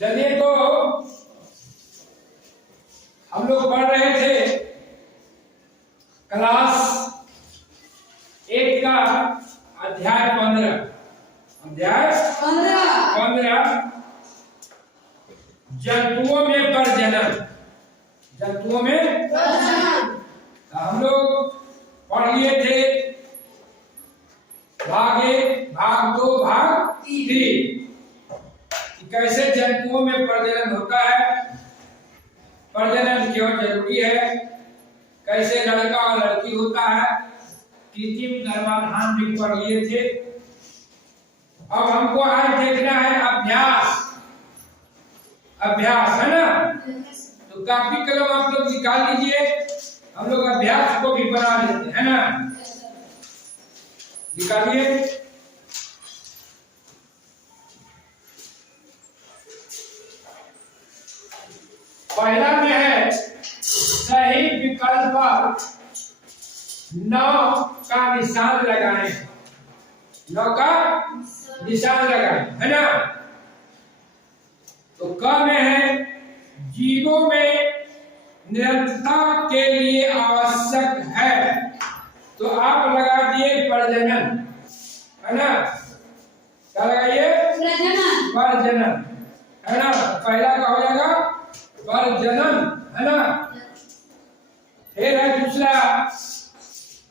चलिए तो हम लोग पढ़ रहे थे क्लास 8 का अध्याय 15 जंतुओं में प्रजनन। हम लोग पढ़ लिए थे भाग 1, भाग 2, भाग 3 कैसे जंतुओं में प्रजनन होता है, प्रजनन क्यों जरूरी है, कैसे लड़का और लड़की होता है, कृत्रिम गर्भाधान भी पढ़ लिए थे। अब हमको आज देखना है अभ्यास है ना। तो कापी कलम आप लोग निकाल लीजिए, हम लोग अभ्यास को भी बना लेते हैं ना। निकालिए। पहला में है सही विकल्प पर 9 का निशान लगाएं। 9 का निशान लगाएं, है ना। तो क में है जीवों में निरंतरता के लिए आवश्यक है, तो आप लगा दिए प्रजनन, है ना। क्या लगाइए? प्रजनन, है ना। पहला का हो जाएगा प्रजनन, है ना। फिर है दूसरा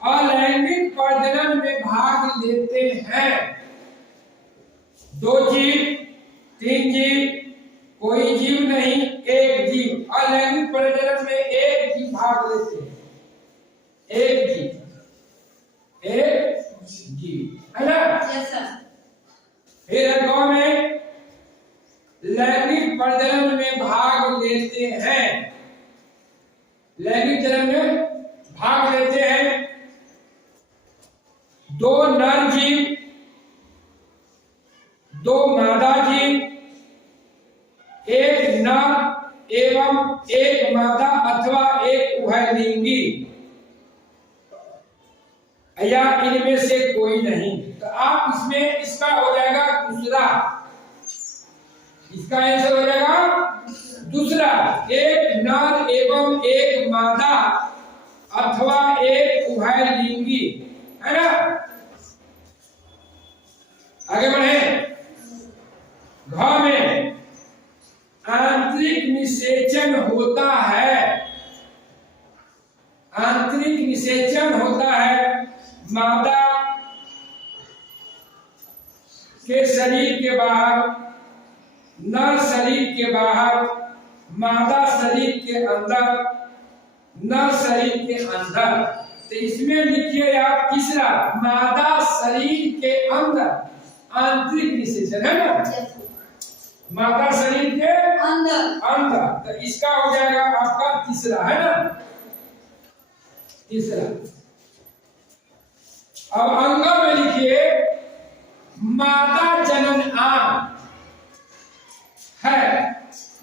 अलैंगिक प्रजनन में भाग लेते हैं 2 जीव, 3 जीव, कोई जीव नहीं, 1 जीव। अलैंगिक प्रजनन में 1 जीव भाग लेते हैं, 1 जीव, है ना। फिर है गांव में लैंगिक प्रजनन में भाग लेते हैं, लैंगिक प्रजनन में भाग लेते हैं 2 नर जीव, 2 मादा जीव, 1 नर एवं 1 मादा अथवा 1 उभयलिंगी, या इनमें से कोई नहीं। तो आप इसमें इसका हो जाएगा दूसरा, इसका आंसर हो जाएगा दूसरा। 1 नर एवं 1 मादा अथवा 1 उभयलिंगी, है ना। आगे बढ़े। घ में आंतरिक निषेचन होता है, आंतरिक निषेचन होता है मादा के शरीर के बाहर, नर शरीर के बाहर, मादा शरीर के अंदर, नर शरीर के अंदर। तो इसमें लिखिए आप तीसरा, मादा शरीर के अंदर आंतरिक निषेचन, है ना। मादा शरीर के अंदर, तो इसका हो जाएगा आपका तीसरा, है ना, तीसरा। अब अंग में लिखिए मादा जनन अंग है,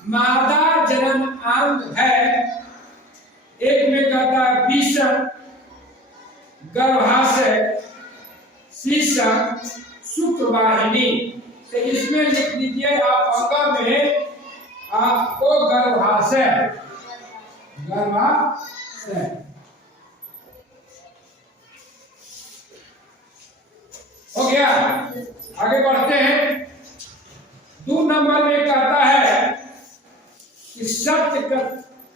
मादा जनन अंग है। एक में कहता है बीसम, गर्भाशय, शीर्षक, शुक्रवाहिनी। तो इसमें लिख लीजिए आप अंग में आपको गर्भाशय, गर्भाशय हो गया। आगे बढ़ते हैं। 2 नंबर में कहता है कि सत्य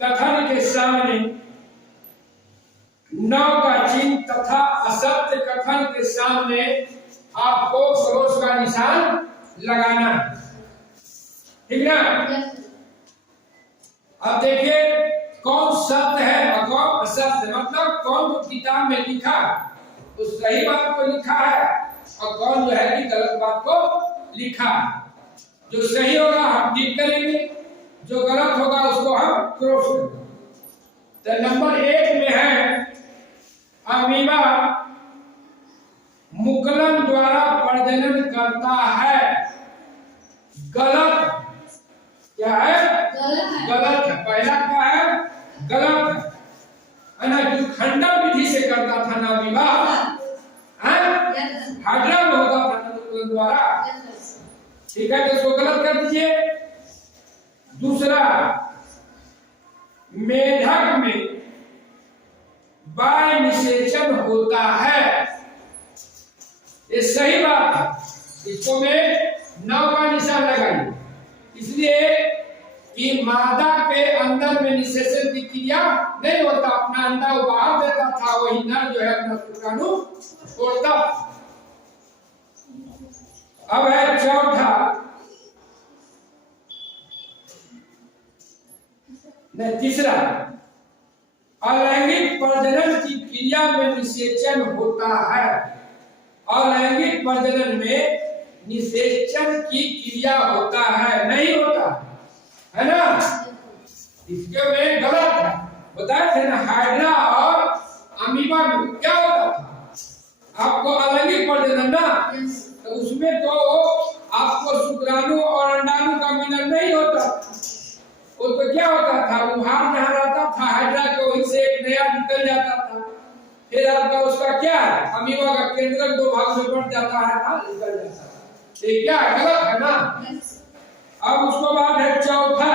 कथन के सामने 9 का चिन्ह तथा असत्य कथन के सामने आपको क्रॉस का निशान लगाना है, ठीक ना। अब देखिए कौन सत्य है और कौन असत्य, मतलब कौन जो किताब में लिखा तो सही बात को लिखा है और कौन जो है कि गलत बात को लिखा। जो सही होगा हम टिक करेंगे, जो गलत होगा उसको हम क्रॉस करेंगे। तो नंबर 1 में है अमीबा मुकुलन द्वारा प्रजनन करता है, गलत। क्या है? गलत है। पहला क्या है? गलत है ना। जो खंडन विधि से करता था ना विवाह, हाडला में होता था मुकुलन द्वारा, ठीक है। तो इसको गलत कर दीजिए। मेढक में वायु निषेचन होता है। ये सही बात है, इसको में 9 का निशान लगाइए। इसलिए कि मादा के अंदर में निषेचन की क्रिया नहीं होता, अपना अंडा वो बाहर देता था, वही नर जो है अपना शुक्राणु छोड़ता। अब है चौथा, तीसरा, अलैंगिक प्रजनन की क्रिया में निषेचन होता है। अलैंगिक प्रजनन में निषेचन की क्रिया होता है, नहीं होता है ना। इसके में गलत है, बताए थे ना, हाइड्रा और अमीबा में क्या होता था आपको अलैंगिक प्रजनन ना, तो उसमें तो आपको शुक्राणु और अंडाणु का मिलन नहीं होता। वो तो क्या होता था, वो बाहर जहाँ रहता था हाइड्रा के, वहीं से एक नया निकल जाता था, फिर आपका उसका क्या है, अमीबा का केंद्रक 2 भाग में बढ़ जाता है ना, निकल जाता है। ये क्या गलत है ना। अब उसके बाद है चौथा,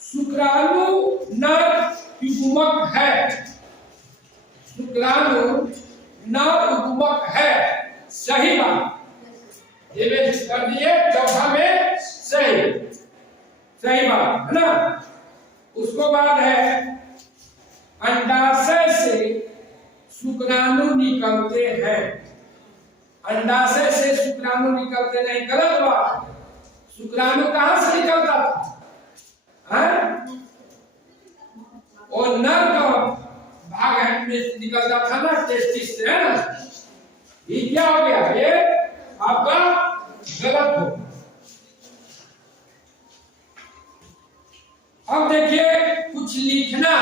शुक्राणु नर युग्मक है। शुक्राणु नर युग्मक है, सही बात, ये कर दिए चौथा में, सही बात है ना। उसको बाद है अंडाशय से शुक्राणु निकलते हैं। अंडाशय से शुक्राणु निकलते नहीं, गलत बात। शुक्राणु कहां से निकलता था, और नर का भाग में निकलता था ना, टेस्टिस से, है ना। ये क्या हो गया, ये आपका गलत हो। अब देखिए कुछ लिखना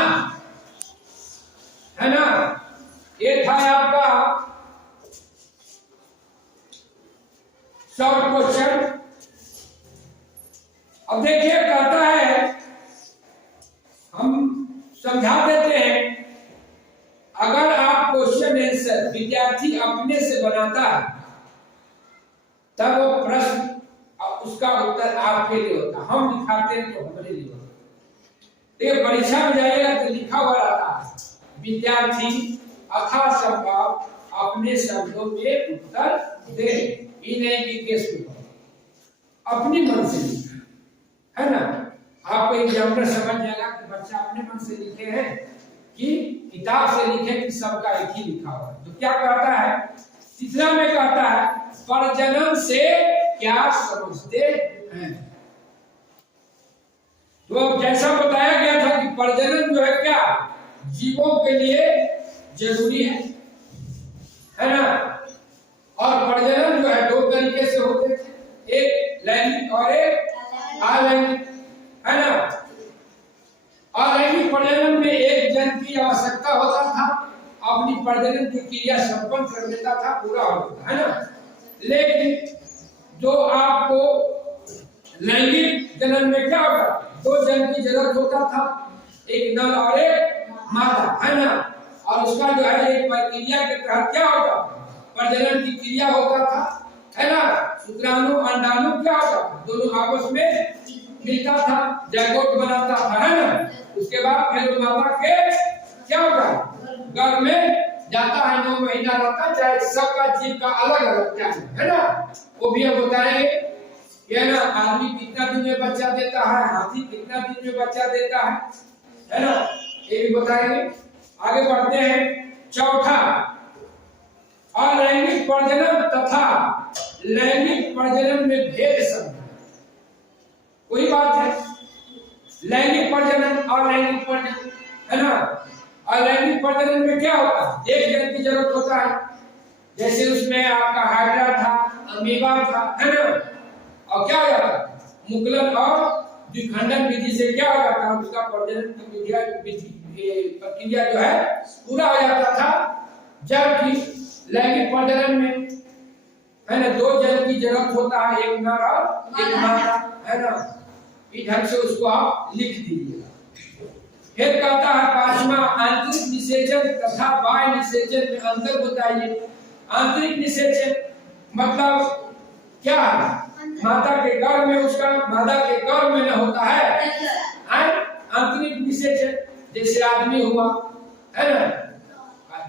है ना, ये था आपका शॉर्ट क्वेश्चन। अब देखिए कहता है, हम समझा देते हैं, अगर आप क्वेश्चन आंसर विद्यार्थी अपने से बनाता है तब वो प्रश्न उसका उत्तर आपके लिए होता, हम लिखाते हैं तो हमारे लिए होता। देखिए परीक्षा में जाइएगा तो लिखा हुआ रहता है, विद्यार्थी यथासंभव अपने शब्दों में उत्तर दे, ये नहीं कि केस अपनी मन से लिखा, है ना। आपको एग्जामिनर समझ जाएगा कि बच्चा अपने मन से लिखे हैं कि किताब से लिखे कि सबका एक ही लिखा हुआ है। तो क्या कहता है, तीसरा में कहता है, प्रजनन से क्या समझते हैं। तो अब जैसा बताया गया था कि प्रजनन जो है क्या जीवों के लिए जरूरी है ना। और प्रजनन जो है 2 तरीके से होते थे, एक लैंगिक और एक अलैंगिक, है ना। अलैंगिक प्रजनन में एक जन की आवश्यकता होता था, अपनी प्रजनन की क्रिया संपन्न कर देता था, पूरा होता था, है ना। लेकिन जो आपको लैंगिक जनन में क्या होता, 2 जन की जरूरत होता था, एक नर और एक मादा, है ना। और उसका जो है एक प्रक्रिया के तहत क्या होता, प्रजनन की क्रिया होता था, है ना। शुक्राणु अंडाणु क्या होता, दोनों आपस में मिलता था, जायगोट बनाता था, है ना। उसके बाद फिर मादा के क्या होता, गर्भ में जाता है, 9 महीना रहता है, चाहे सबका जीव का अलग अलग क्या है ना, वो भी हम बताएंगे। ये ना आदमी कितना दिन में बच्चा देता है, हाथी कितना दिन में बच्चा देता है ना, ये भी बताएंगे। आगे बढ़ते हैं, चौथा, अलैंगिक प्रजनन तथा लैंगिक प्रजनन में भेद समझना। वही बात है, लैंगिक प्रजनन और लैंगिक प्रजनन, है ना। अलैंगिक प्रजनन में क्या होता है, एक जन की जरूरत होता है, जैसे उसमें आपका हाइड्रा था, अमीबा था, है ना। और क्या हो जाता, मुकुलन और द्विखंडन विधि से क्या हो जाता, उसका प्रजनन की प्रक्रिया जो है पूरा हो जाता था। जबकि लैंगिक प्रजनन में, है ना, 2 जन की जरूरत होता है, एक नर और एक मादा, है ना। इस ढंग से उसको आप लिख दीजिएगा। फिर कहता है 5वां, आंतरिक निषेचन तथा बाह्य निषेचन में अंतर बताइए। आंतरिक निषेचन मतलब क्या है, माता के गर्भ में उसका, मादा के गर्भ में न होता है। आंतरिक निषेचन, जैसे आदमी हुआ, है ना,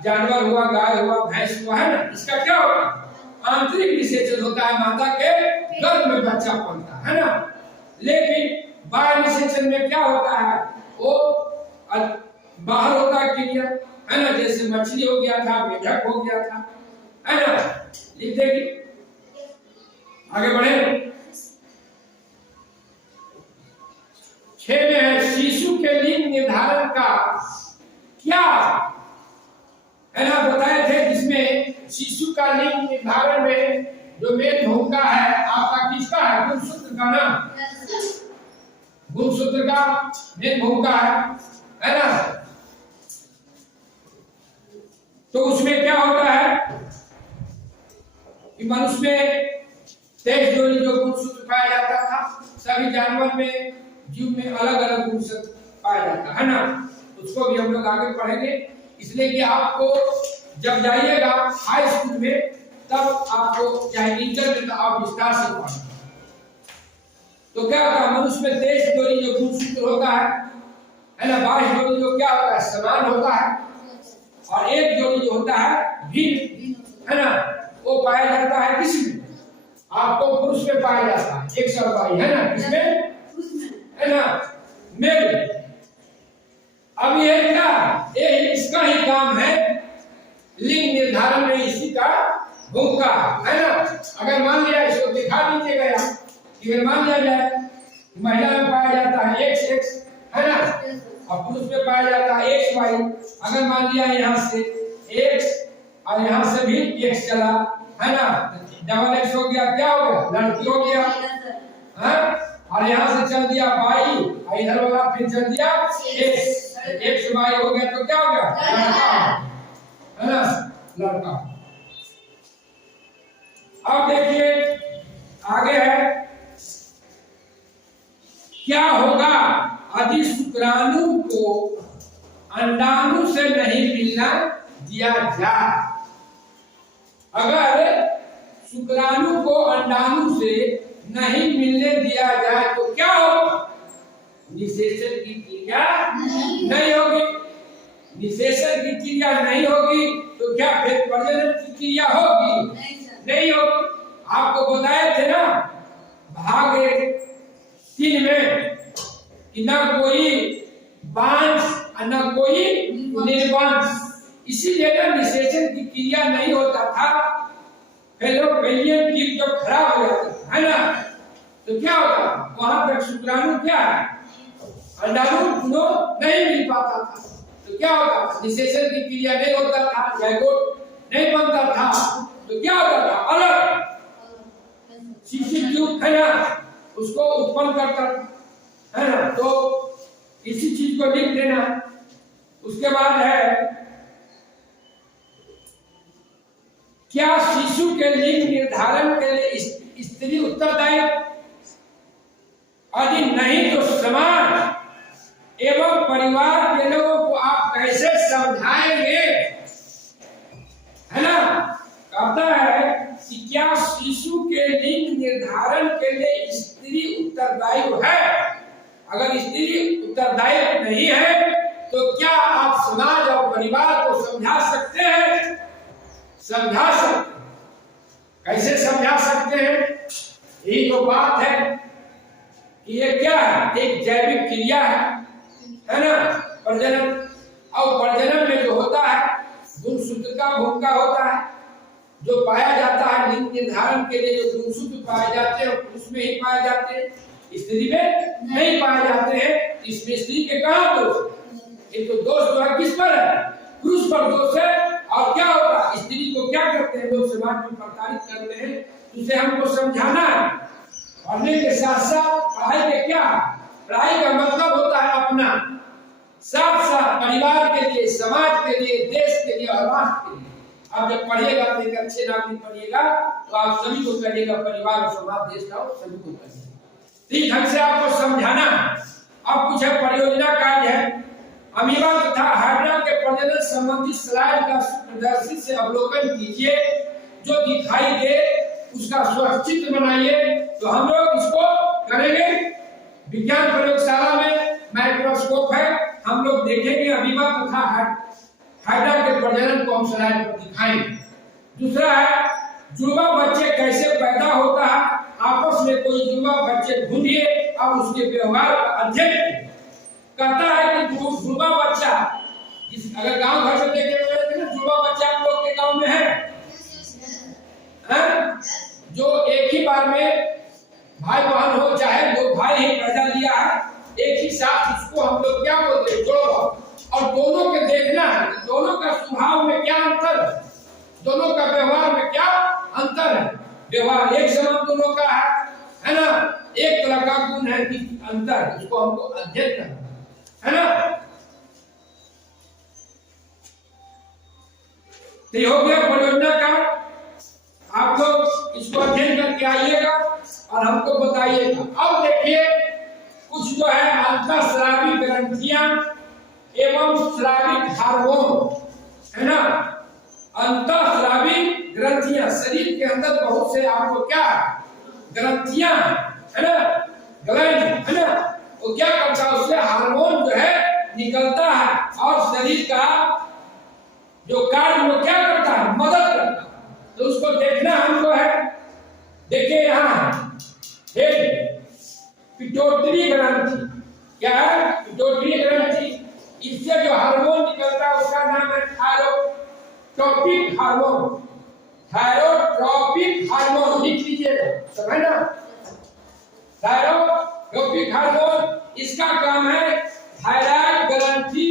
जानवर हुआ, गाय हुआ, भैंस हुआ, है ना, इसका क्या होता है? आंतरिक निषेचन होता है, माता के गर्भ में बच्चा पलता है ना। लेकिन बाह्य निषेचन में क्या होता है? वो बाहर होता है क्रिया, है ना, जैसे मछली हो गया था, मेढक हो गया था, है ना। लिख देगी, आगे बढ़े। 6 में है शिशु के लिंग निर्धारण का क्या, है ना, बताए थे, जिसमें शिशु का लिंग निर्धारण में जो मेन भूमिका है आपका किसका है? गुणसूत्र का ना, गुणसूत्र का मेन भूमिका है ना। तो उसमें क्या होता है कि मनुष्य में 23 जोड़ी जो गुणसूत्र पाया जाता था, सभी जानवर में, जीव में अलग अलग गुणसूत्र पाया जाता है ना। उसको भी हम लोग आगे पढ़ेंगे, इसलिए कि आपको जब जाइएगा हाई स्कूल में तब आपको चाहे इंटर में तो आप विस्तार से पढ़ेंगे। तो क्या होता है? मनुष्य में 23 जोड़ी जो गुणसूत्र होता है ना, 22 जोड़ी जो क्या होता है? समान होता है, और एक जोड़ी जो होता है भिन्न, है ना, वो पाया जाता है किसमें? आपको पुरुष में पाया जाता है 122, है ना, किसमें? है ना, मेल। अब ये क्या, ये इसका ही काम है, लिंग निर्धारण में इसी का भूमिका है ना। अगर मान लिया, इसको दिखा दीजिएगा यहाँ, कि मान लिया जाए महिला में पाया जाता है XX, है ना, और पुरुष में पाया जाता है XY। अगर मान लिया यहाँ से X और यहाँ से भी X चला, है ना, डबल X हो गया, क्या हो गया? लड़की हो गया, हाँ, और यहाँ से चल दिया Y, और इधर वाला फिर चल दिया XY हो गया, तो क्या हो गया? लड़का, है ना, लड़का। अब देखिए आगे है, क्या होगा यदि शुक्राणु को अंडाणु से नहीं मिलना दिया जाए? अगर शुक्राणु को अंडाणु से नहीं मिलने दिया जाए तो क्या होगा? निषेचन की क्रिया नहीं होगी। निषेचन की क्रिया नहीं होगी तो क्या फिर प्रजनन की क्रिया होगी? नहीं होगी। आपको बताए थे ना भाग 3 में कि न कोई बांस न कोई निर्बांस, इसीलिए ना निषेचन की क्रिया नहीं होता था। फेलोपियन ट्यूब जब खराब हो जाता है ना, तो क्या होता? वहां तक शुक्राणु क्या है, अंडाणु नहीं मिल पाता था। तो क्या होता? निषेचन की क्रिया नहीं होता था, जायगोट नहीं बनता था, तो क्या होता था? अलग शिशु ट्यूब है ना, उसको उत्पन्न करता है ना। तो इसी चीज को लिख देना। उसके बाद है, क्या शिशु के लिंग निर्धारण के लिए स्त्री उत्तरदायी? यदि नहीं तो समाज एवं परिवार के लोगों को आप कैसे समझाएंगे? है ना, कहता है कि क्या शिशु के लिंग निर्धारण के लिए स्त्री उत्तरदायी है? अगर स्त्री उत्तरदायी नहीं है तो क्या आप समाज और परिवार को समझा सकते हैं? समझा सकते। कैसे समझा सकते हैं? यही तो बात है कि ये क्या है, एक जैविक क्रिया है ना, प्रजनन। और प्रजनन में जो होता है गुणसूत्र का भूमिका होता है, जो पाया जाता है लिंग निर्धारण के लिए। जो गुणसूत्र पाए जाते हैं पुरुष में ही पाए जाते हैं, स्त्री में नहीं पाए जाते हैं। इसमें स्त्री के कहाँ दोष? ये तो दोष जो है किस पर है? पुरुष पर दोष है। और क्या होगा, स्त्री को क्या करते हैं लोग समाज में प्रताड़ित करते हैं। उसे हमको समझाना है। पढ़ने के साथ साथ पढ़ाई के क्या, पढ़ाई का मतलब होता है अपना, साथ साथ परिवार के लिए, समाज के लिए, देश के लिए और राष्ट्र के लिए। आप जब पढ़िएगा तो एक अच्छे नागरिक पढ़िएगा तो आप सभी को करिएगा, परिवार और समाज देश का सभी को करिएगा। ठीक ढंग से आपको समझाना। अब कुछ परियोजना कार्य है। अमीबा तथा हाइड्रा के प्रजनन संबंधी स्लाइड का प्रदर्शित से अवलोकन कीजिए। जो दिखाई दे उसका स्वचित्र बनाइए। तो हम लोग इसको करेंगे। विज्ञान प्रयोगशाला में माइक्रोस्कोप है, हम लोग देखेंगे अमीबा तथा हाइड्रा के प्रजनन को हम स्लाइड पर दिखाएंगे। दूसरा है जुड़वा बच्चे कैसे पैदा होता है, आपस में कोई जुड़वा बच्चे ढूंढिए और उसके व्यवहार का अध्ययन कीजिए। कहता है कि जुड़वा बच्चा अगर गांव घर में देखे तो जुड़वा बच्चा आप लोग के गांव में है जो एक ही बार में भाई बहन हो चाहे दो भाई ही पैदा लिया है एक ही साथ, उसको हम लोग क्या बोलते हैं जुड़वा। और दोनों के देखना है दोनों का स्वभाव में क्या अंतर है, दोनों का व्यवहार में क्या अंतर है। व्यवहार एक समान दोनों का है ना, एक तरह का गुण है कि अंतर, उसको हमको अध्ययन करना है ना। तो हो गया परियोजना का, आप लोग इसको अध्ययन करके आइएगा और हमको बताइएगा। अब देखिए कुछ जो है अंतःस्रावी ग्रंथियां एवं स्राविक हार्मोन है ना। अंतःस्रावी ग्रंथियां, शरीर के अंदर बहुत से आपको क्या ग्रंथियां है ना, ग्लैंड है ना, वो क्या करता है उससे हार्मोन जो है निकलता है और शरीर का जो कार्य वो क्या करता है मदद करता है। तो उसको देखना हमको है। देखिए यहाँ पिट्यूटरी ग्रंथि क्या है, पिट्यूटरी ग्रंथि, इससे जो हार्मोन निकलता है उसका नाम है थायरोट्रोपिक हार्मोन। थायरोट्रोपिक हार्मोन लिख लीजिएगा, समझ ना। थायरोट्रोपिक हार्मोन इसका काम है थायराइड ग्रंथि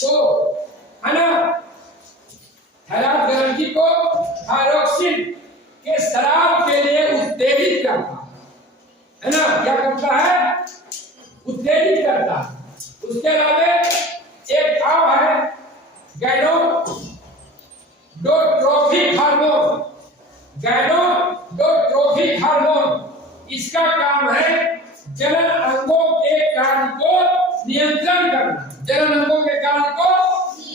को है ना, थायराइड ग्रंथि को थायरोक्सिन के स्राव के लिए उत्तेजित करता है ना। क्या करता है उत्तेजित करता है। उसके अलावा एक भाव है गैनोडोट्रोफिक हार्मोन। गैनोडोट्रोफिक हार्मोन इसका काम है जनन अंगों के कार्य को नियंत्रण करना, जनन अंगों के कार्य को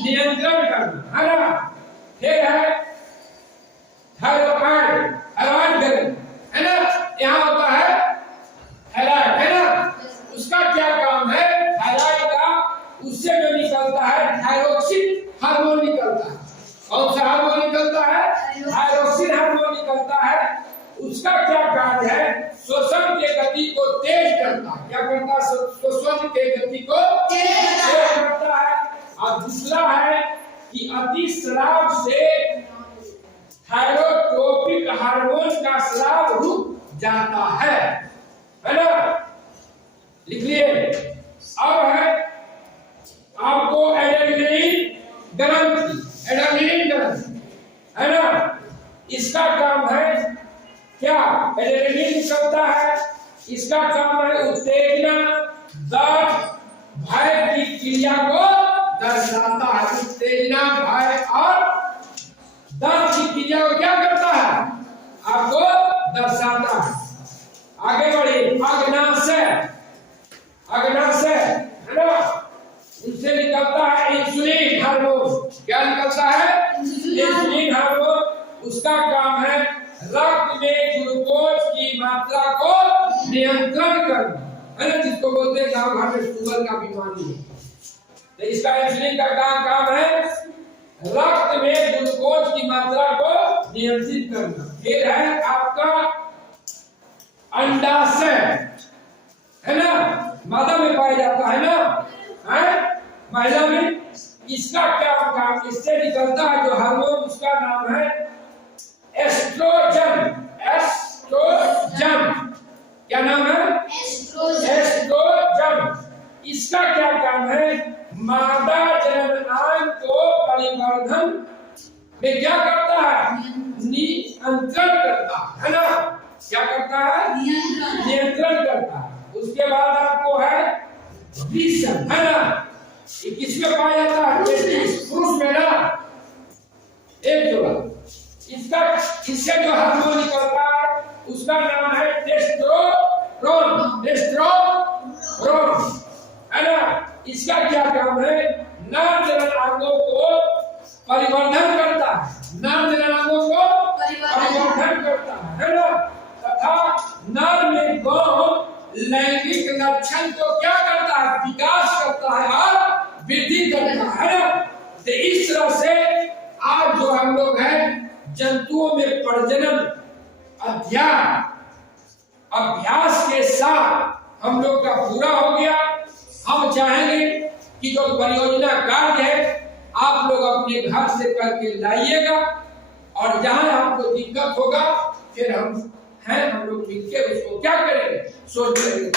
नियंत्रण करना है ना। फिर है थायराइड, थायराइड ग्रंथि है ना, यहाँ होता है थायराइड है ना, उसका क्या काम है थायराइड का, उससे जो निकलता है थायरोक्सिन हार्मोन निकलता है। कौन सा हार्मोन निकलता है, थायरोक्सिन हार्मोन निकलता है। उसका क्या कार्य है श्वसन के गति को तेज करता है। क्या करता है श्वसन के गति को तेज करता है। और दूसरा है कि अतिस्राव से थायरोट्रोपिक हार्मोन का स्राव रुक जाता है ना। लिख लिए। अब है आपको एड्रेनलिन ग्रंथि, एड्रेनलिन ग्रंथि है ना, इसका काम है क्या, एड्रेनलिन निकलता है, इसका काम है उत्तेजना, दर्द, भय की क्रिया को दर्शाता है। उत्तेजना, भय और दर्द की क्रिया को क्या करता है आपको दर्शाता है। आगे बढ़िए अग्नाशय, अग्नाशय है ना, उससे निकलता है इंसुलिन हार्मोन। क्या निकलता है इंसुलिन हार्मोन। उसका काम है रक्त में ग्लूकोज की मात्रा को नियंत्रण करना है ना, जिसको बोलते हैं गांव घर में शुगर का बीमारी है। तो इसका इंसुलिन का काम है रक्त में ग्लूकोज की मात्रा को नियंत्रित करना। फिर है आपका अंडाशय है ना, मादा में पाया जाता है ना, है महिला में। इसका क्या काम, इससे निकलता है जो हार्मोन, उसका नाम है एस्ट्रोजन। एस्ट्रोजन क्या नाम है एस्ट्रोजन। इसका क्या काम है मादा जननांग को परिवर्धन में क्या करता है नियंत्रण करता है ना। क्या करता है नियंत्रण करता है। उसके बाद आपको है वृषण है ना, ये किसमें पाया जाता है पुरुष में ना, एक जोड़ा। इसका इससे जो हार्मोन निकलता है उसका नाम है टेस्टोस्टेरोन। टेस्टोस्टेरोन है ना, इसका क्या काम है नर जननांगों को परिवर्धन करता है, नर जननांगों को परिवर्धन करता है ना, तथा नर में गौण लैंगिक लक्षण को क्या करता है विकास करता है और है ना। तो इस तरह से आज जो हम लोग हैं जंतुओं में प्रजनन अभ्यास के साथ हम लोग का पूरा हो गया। हम चाहेंगे कि जो परियोजना कार्य है आप लोग अपने घर से करके लाइएगा, और जहां आपको दिक्कत होगा फिर हम लोग मिलकर उसको क्या करेंगे, सोच करेंगे।